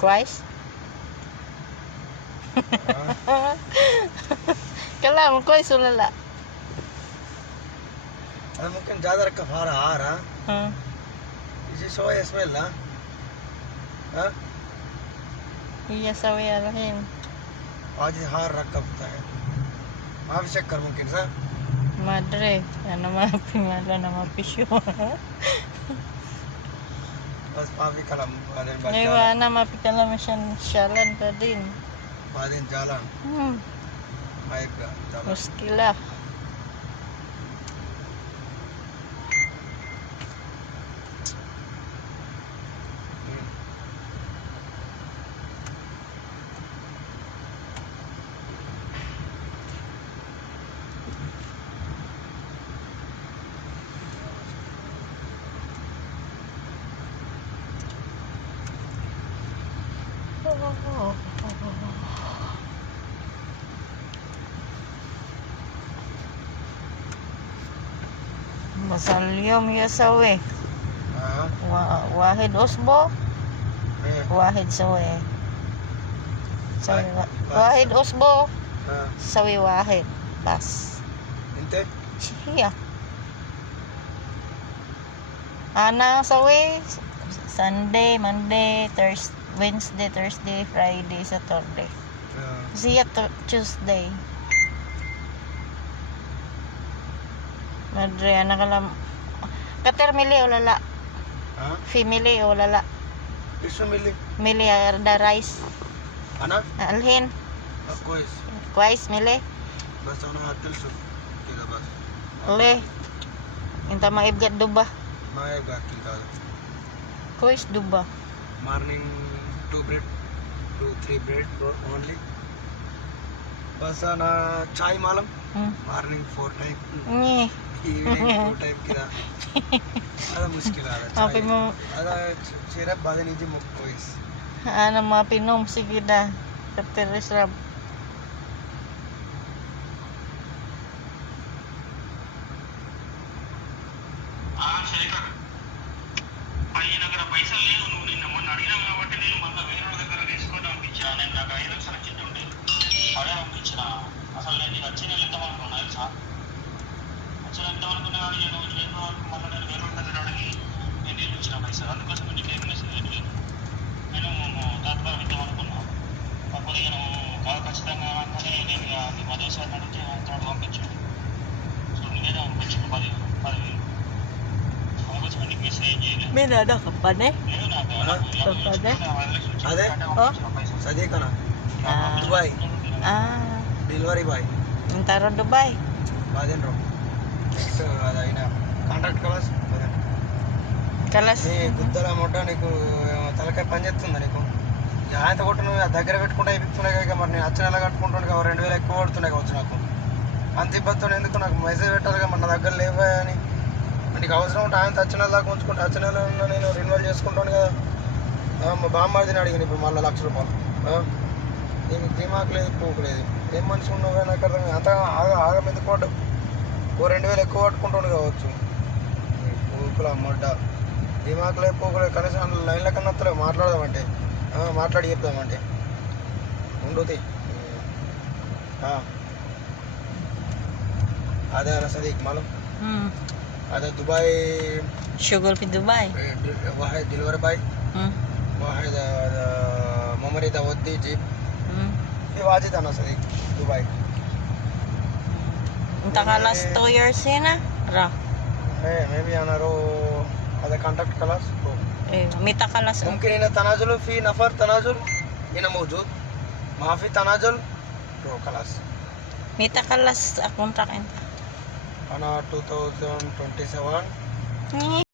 Twice? Kala mo twice ulala. मुमकिन ज्यादा रखा फारा आ रहा इसी सोया स्मेल ना हाँ Iya sawi alahin. आज हार रखा पता है आप चेक कर मुमकिन सा Madre, ano mapi malo na mapisyo. बस पापी कलम बादल बच Ngayon na mapikala mo syalan pa din. बादल जालन माइक जालन Muskila. Masalyom ya sawi. Wahid usbo, wahid sawi. Sawi wahid usbo, sawi wahid. Bas. इंते Siya. Ana sawi Sunday, Monday, Thursday, Wednesday, Thursday, Friday, Saturday. Siya Tuesday. Madre, anak kalam. Kater mili o lala. हाँ Family o lala. इसमें मिली Mili da rice. अना Alhin. कोई Twice mili. बस अना हटल सु किला बस Le. Inta maibgat duba. मैं बाकी का Twice duba. morning 2 bread 2-3 bread only बस अना चाय मालूम morning 4 time Ni. evening 2 time किला ada मुश्किल आ रहा Api mo, ada सिर्फ बादल नीचे मुक कोई ano mga pinom, sige na. Kater Islam. పైసలు లేవు నువ్వు నిన్న మొన్న అడిగినా కాబట్టి నేను మళ్ళీ వేరే వాళ్ళ దగ్గర తీసుకొని పంపించాను నేను నాకు 5 లక్షలు వచ్చింది అడే పంపించిన అసలు నేను నీకు వచ్చిన వెళ్తాం అనుకున్నా తెలుసా వచ్చిన వెళ్తాం అనుకున్నా కానీ నేను వేరే వరకు మళ్ళీ నేను వేరే వాళ్ళ దగ్గర అడిగి నేను నేర్పించిన పైసలు అందుకోసం నీకు ఏం మెసేజ్ లేదు నేను దాంట్లో ఇద్దాం అనుకున్నా కాకపోతే ఇక నువ్వు ఖచ్చితంగా కానీ నేను నీ మధు సార్ని అడిగితే అంతా పంపించు సో నువ్వేదో పంపించు 10,000 అందుకోసం నీకు మెసేజ్ చేయలేదు May nada ka pa ne? अरे Oh? सदी का ना Ah. Dubai Ah. Delivery boy Intaro Dubai. बादेन रो సో అదైనా కాంట్రాక్ట్ కలాస్ Kalas. నీ గుద్దల మొట్ట నీకు తలకాయ పని చేస్తుందా నీకు ఆయన కొట్టు నువ్వు దగ్గర పెట్టుకుంటే అయిపోతున్నాయి కదా మరి నేను వచ్చిన నెల కట్టుకుంటాను కదా 2,000 ఎక్కువ పడుతున్నాయి కావచ్చు నాకు అంత ఇబ్బంది ఎందుకు నాకు మెసేజ్ పెట్టాలి కదా మన దగ్గర లేవా అని నీకు అవసరం ఉంటే ఆయన వచ్చిన నెల దాకా ఉంచుకుంటే వచ్చిన నెల నేను రెన్యువల్ చేసుకుంటాను కదా మా బామ్మడిని అడిగిన ఇప్పుడు మళ్ళీ ₹1,00,000 నీకు దిమాకు లేదు పూకు లేదు ఏం మనిషి ఉన్నావు కానీ నాకు అర్థం అంత ఆగం ఎందుకు పడ్డావు ఓ 2,000 ఎక్కువ పట్టుకుంటాను కావచ్చు పూకుల మొడ్డ దిమాకు లేదు పూకు లేదు కనీసం లైన్ల కన్నా వస్తలేవు మాట్లాడదామంటే మాట్లాడి చెప్దామంటే ఉండుతి అదే అన్న సదీక్ మాలం هذا دبي Sugar في Dubai. واحد دليفري باي واحد ممري تودي جيب في واجد انا صديق دبي انت خلاص 2 years هنا؟ را. maybe انا رو هذا كونتاكت خلاص ايه متى خلاص؟ ممكن هنا تنازل في نفر تنازل هنا موجود ما في تنازل رو خلاص متى خلاص kontrak انت؟ انا 2027